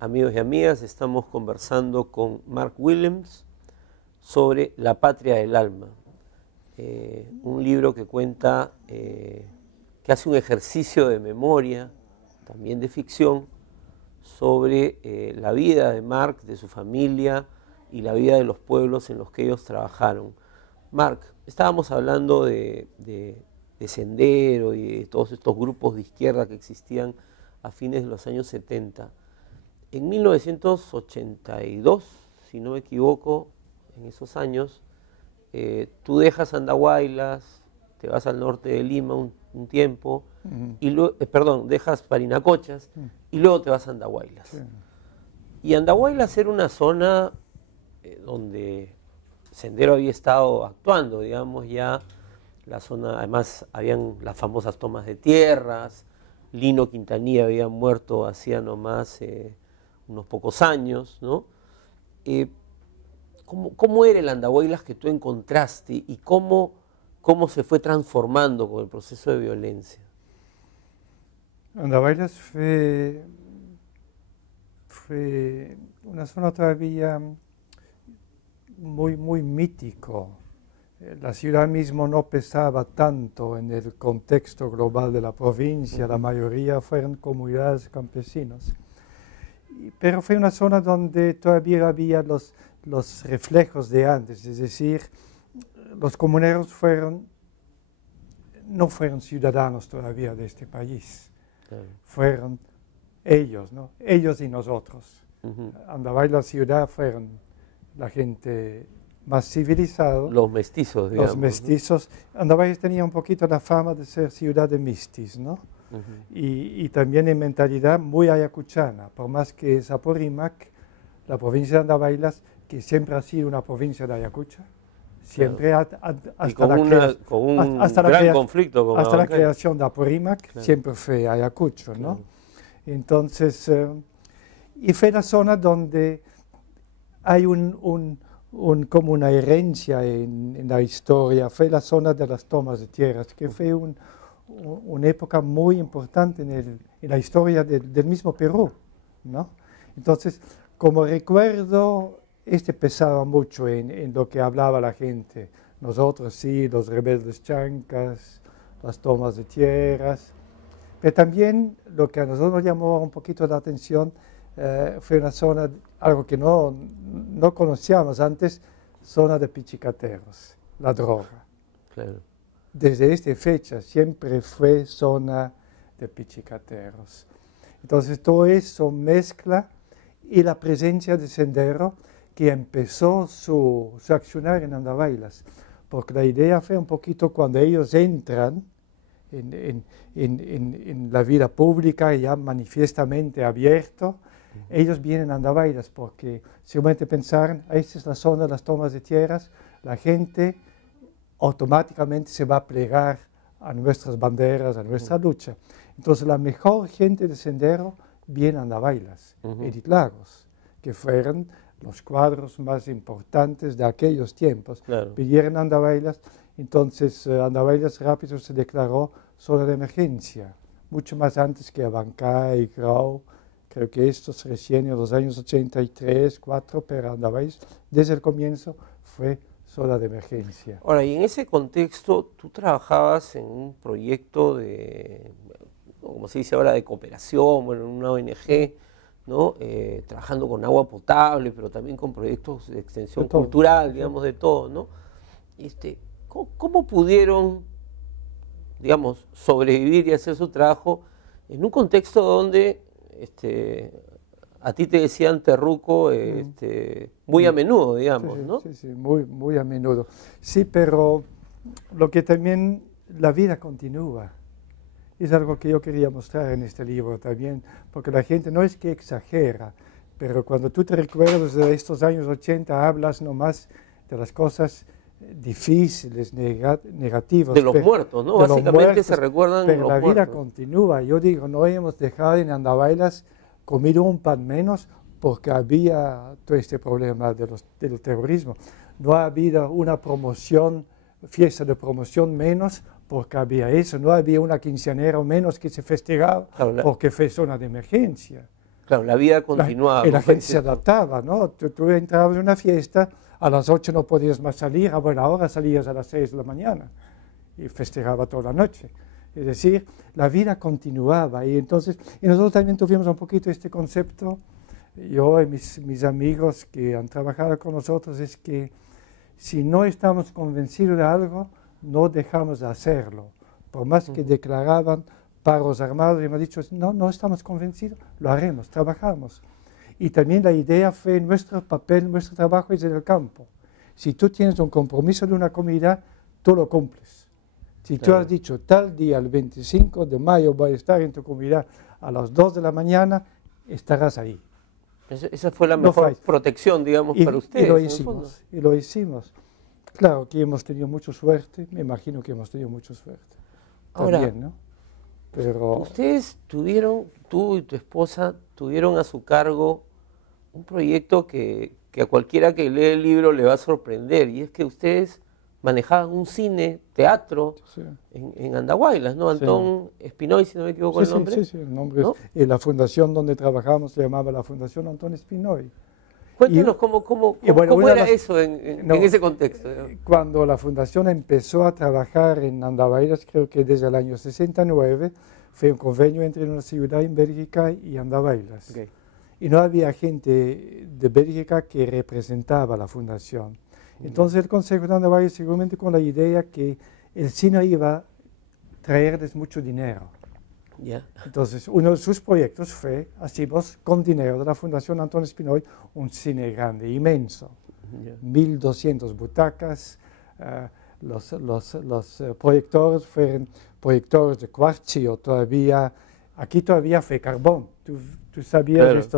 amigos y amigas, estamos conversando con Mark Willems sobre La Patria del Alma, un libro que cuenta, que hace un ejercicio de memoria, también de ficción, sobre la vida de Mark, de su familia y la vida de los pueblos en los que ellos trabajaron. Mark, estábamos hablando de Sendero y de todos estos grupos de izquierda que existían a fines de los años 70. En 1982, si no me equivoco, en esos años, tú dejas Andahuaylas, te vas al norte de Lima un tiempo, y luego, dejas Parinacochas y luego te vas a Andahuaylas. Sí. Y Andahuaylas era una zona donde Sendero había estado actuando, digamos, ya la zona, además habían las famosas tomas de tierras, Lino Quintanilla había muerto hacía nomás unos pocos años, ¿no? ¿Cómo era el Andahuaylas que tú encontraste y cómo se fue transformando con el proceso de violencia? Andahuaylas fue una zona todavía muy mítico. La ciudad mismo no pesaba tanto en el contexto global de la provincia, la mayoría fueron comunidades campesinas. Pero fue una zona donde todavía había los reflejos de antes, es decir, los comuneros no fueron ciudadanos todavía de este país, fueron ellos, ¿no? Ellos y nosotros. Andahuaylas ciudad fueron la gente más civilizado. Los mestizos, digamos. Los mestizos. ¿No? Andahuaylas tenía un poquito la fama de ser ciudad de mistis, ¿no? Y también en mentalidad muy ayacuchana, por más que es Apurímac, la provincia de Andahuaylas, que siempre ha sido una provincia de Ayacucho, siempre hasta la creación de Apurímac, siempre fue Ayacucho, ¿no? Entonces, y fue la zona donde hay como una herencia en la historia, fue la zona de las tomas de tierras, que fue una época muy importante en la historia del mismo Perú, ¿no? Entonces, como recuerdo, pesaba mucho en lo que hablaba la gente. Nosotros sí, los rebeldes chancas, las tomas de tierras, pero también lo que a nosotros nos llamó un poquito la atención fue una zona, algo que no conocíamos antes, zona de pichicateros, la droga. Claro. Desde esta fecha siempre fue zona de pichicateros. Entonces todo eso mezcla y la presencia de Sendero que empezó su accionar en Andahuaylas, porque la idea fue un poquito cuando ellos entran en la vida pública ya manifiestamente abierto, ellos vienen a Andahuaylas porque seguramente pensaron, esta es la zona de las tomas de tierras, la gente automáticamente se va a plegar a nuestras banderas, a nuestra lucha. Entonces la mejor gente de Sendero viene a Andahuaylas, Edith Lagos, que fueron los cuadros más importantes de aquellos tiempos. Claro. Vinieron a Andahuaylas, entonces Andahuaylas rápido se declaró zona de emergencia, mucho más antes que Abancay y Grau. Creo que estos recién en los años 83, 4, pero Andahuaylas desde el comienzo fue zona de emergencia. Ahora, y en ese contexto, tú trabajabas en un proyecto de, como se dice ahora, de cooperación, bueno, en una ONG, ¿no? Trabajando con agua potable, pero también con proyectos de extensión cultural, digamos, de todo, ¿no? ¿Cómo pudieron, digamos, sobrevivir y hacer su trabajo en un contexto donde a ti te decían terruco muy a menudo, digamos, ¿no? Sí, muy a menudo. Sí, pero lo que también la vida continúa. Es algo que yo quería mostrar en este libro también, porque la gente no es que exagera, pero cuando tú te recuerdas de estos años 80, hablas nomás de las cosas difíciles, negativas. De los muertos, ¿no? Básicamente se recuerdan los muertos. Pero la vida continúa. Yo digo, no hemos dejado en Andahuaylas comido un pan menos porque había todo este problema del terrorismo. No ha habido una fiesta de promoción menos porque había eso. No había una quinceañera menos que se festejaba porque fue zona de emergencia. Claro, la vida continuaba. Y la gente se adaptaba, ¿no? Tú entrabas en una fiesta, a las 8 no podías más salir, a buena hora salías a las 6 de la mañana y festejaba toda la noche. Es decir, la vida continuaba y nosotros también tuvimos un poquito este concepto, yo y mis amigos que han trabajado con nosotros, es que si no estamos convencidos de algo, no dejamos de hacerlo. Por más que declaraban paros armados, y hemos dicho, no estamos convencidos, lo haremos, trabajamos. Y también la idea fue nuestro papel, nuestro trabajo es en el campo. Si tú tienes un compromiso de una comunidad, tú lo cumples. Si tú has dicho tal día, el 25 de mayo, voy a estar en tu comunidad a las 2 de la mañana, estarás ahí. Esa fue la mejor protección, digamos, para ustedes. Y lo hicimos. Claro que hemos tenido mucha suerte, me imagino que hemos tenido mucha suerte. Ahora, también, ¿no? Pero ustedes tuvieron, tú y tu esposa, tuvieron a su cargo un proyecto que a cualquiera que lee el libro le va a sorprender, y es que ustedes manejaban un cine, teatro, en Andahuaylas, ¿no? Antón Espinoy, si no me equivoco el nombre. Sí, el nombre ¿no? es, la fundación donde trabajamos se llamaba la Fundación Antón Espinoy. Cuéntanos cómo era eso en ese contexto. Cuando la fundación empezó a trabajar en Andahuaylas, creo que desde el año 69, fue un convenio entre una ciudad en Bélgica y Andahuaylas. Okay. Y no había gente de Bélgica que representaba la fundación. Entonces el Consejo de Andahuaylas, seguramente con la idea que el cine iba a traerles mucho dinero. Entonces, uno de sus proyectos fue, hacemos con dinero de la Fundación Antón Espinoy, un cine grande, inmenso. 1.200 butacas, los proyectores fueron proyectores de cuarzo, todavía, aquí todavía fue carbón. Tú sabías,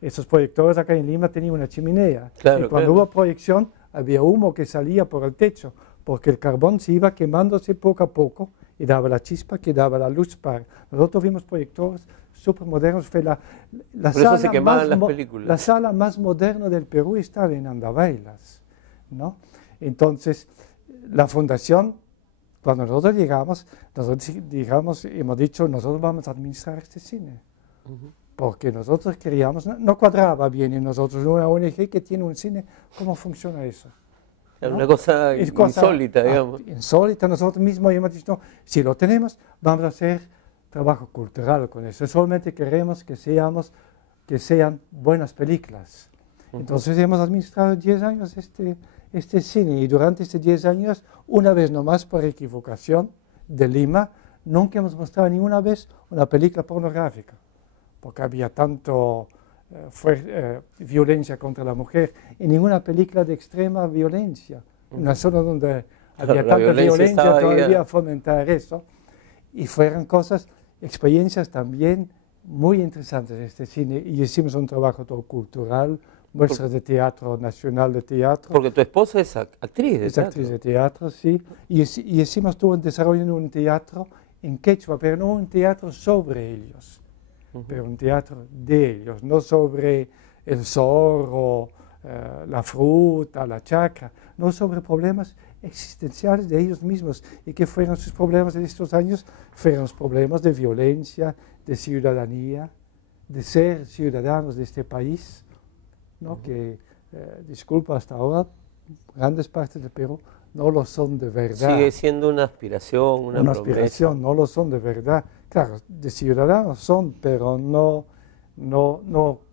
estos proyectores acá en Lima tenían una chimenea. Y cuando hubo proyección, había humo que salía por el techo, porque el carbón se iba quemándose poco a poco, y daba la chispa que daba la luz para... Nosotros vimos proyectores súper modernos, fue la sala más moderna del Perú estaba en Andahuaylas, ¿no? Entonces, la fundación, cuando nosotros llegamos, hemos dicho, nosotros vamos a administrar este cine, porque nosotros queríamos, no cuadraba bien en nosotros, una ONG que tiene un cine, ¿cómo funciona eso? ¿No? Una cosa insólita, digamos. Insólita, nosotros mismos hemos dicho, no, si lo tenemos, vamos a hacer trabajo cultural con eso. Solamente queremos que sean buenas películas. Entonces hemos administrado 10 años este cine, y durante estos 10 años, una vez nomás por equivocación de Lima, nunca hemos mostrado ni una vez una película pornográfica, porque había tanto... violencia contra la mujer, y ninguna película de extrema violencia, una zona donde había tanta violencia todavía fomentar eso, y fueron experiencias también muy interesantes este cine, y hicimos un trabajo todo cultural, muestras de teatro, nacional de teatro. Porque tu esposa es actriz de teatro. Actriz de teatro, sí, y hicimos todo desarrollando un teatro en quechua, pero no un teatro sobre ellos, pero un teatro de ellos, no sobre el zorro, la fruta, la chacra, no sobre problemas existenciales de ellos mismos. ¿Y qué fueron sus problemas en estos años? Fueron los problemas de violencia, de ciudadanía, de ser ciudadanos de este país, ¿no? Que, disculpa, hasta ahora grandes partes del Perú no lo son de verdad. Sigue siendo una aspiración, una promesa. Aspiración, no lo son de verdad. Claro, de ciudadanos son, pero no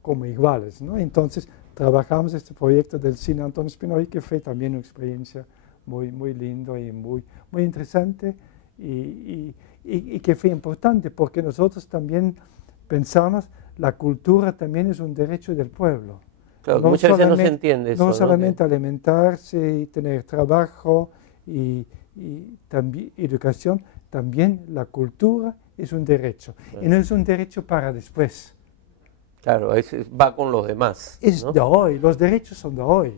como iguales, ¿no? Entonces, trabajamos este proyecto del cine Antón Espinoy, que fue también una experiencia muy lindo y muy interesante, y que fue importante, porque nosotros también pensamos, la cultura también es un derecho del pueblo. Claro, muchas veces no se entiende eso. No solamente alimentarse y tener trabajo y también educación, también la cultura es un derecho. Claro. Y no es un derecho para después. Claro, va con los demás. Es de hoy, los derechos son de hoy.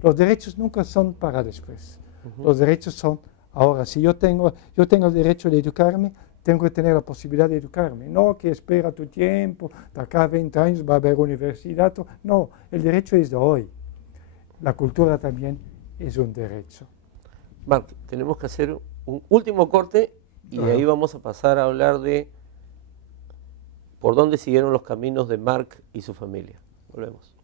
Los derechos nunca son para después. Los derechos son ahora. Si yo tengo el derecho de educarme, tengo que tener la posibilidad de educarme. No que espera tu tiempo, de acá a 20 años va a haber universidad. No, el derecho es de hoy. La cultura también es un derecho. Marc, tenemos que hacer un último corte y de ahí vamos a pasar a hablar de por dónde siguieron los caminos de Mark y su familia. Volvemos.